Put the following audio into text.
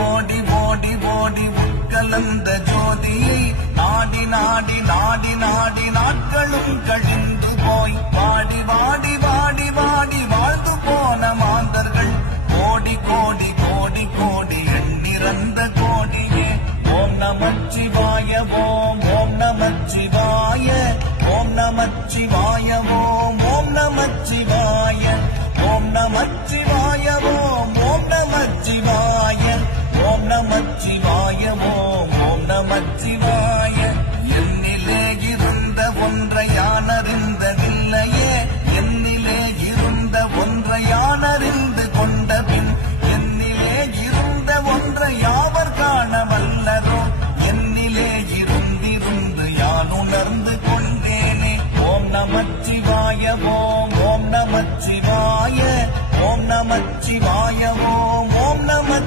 ஓடி ஓடி ஓடி உட்கலந்த ஜோதியை நாடி நாடி நாடி நாடி நாட்களும் கழிந்து போய் வாடி வாடி வாடி வாடி வாழ்ந்து போன மாந்தர்கள்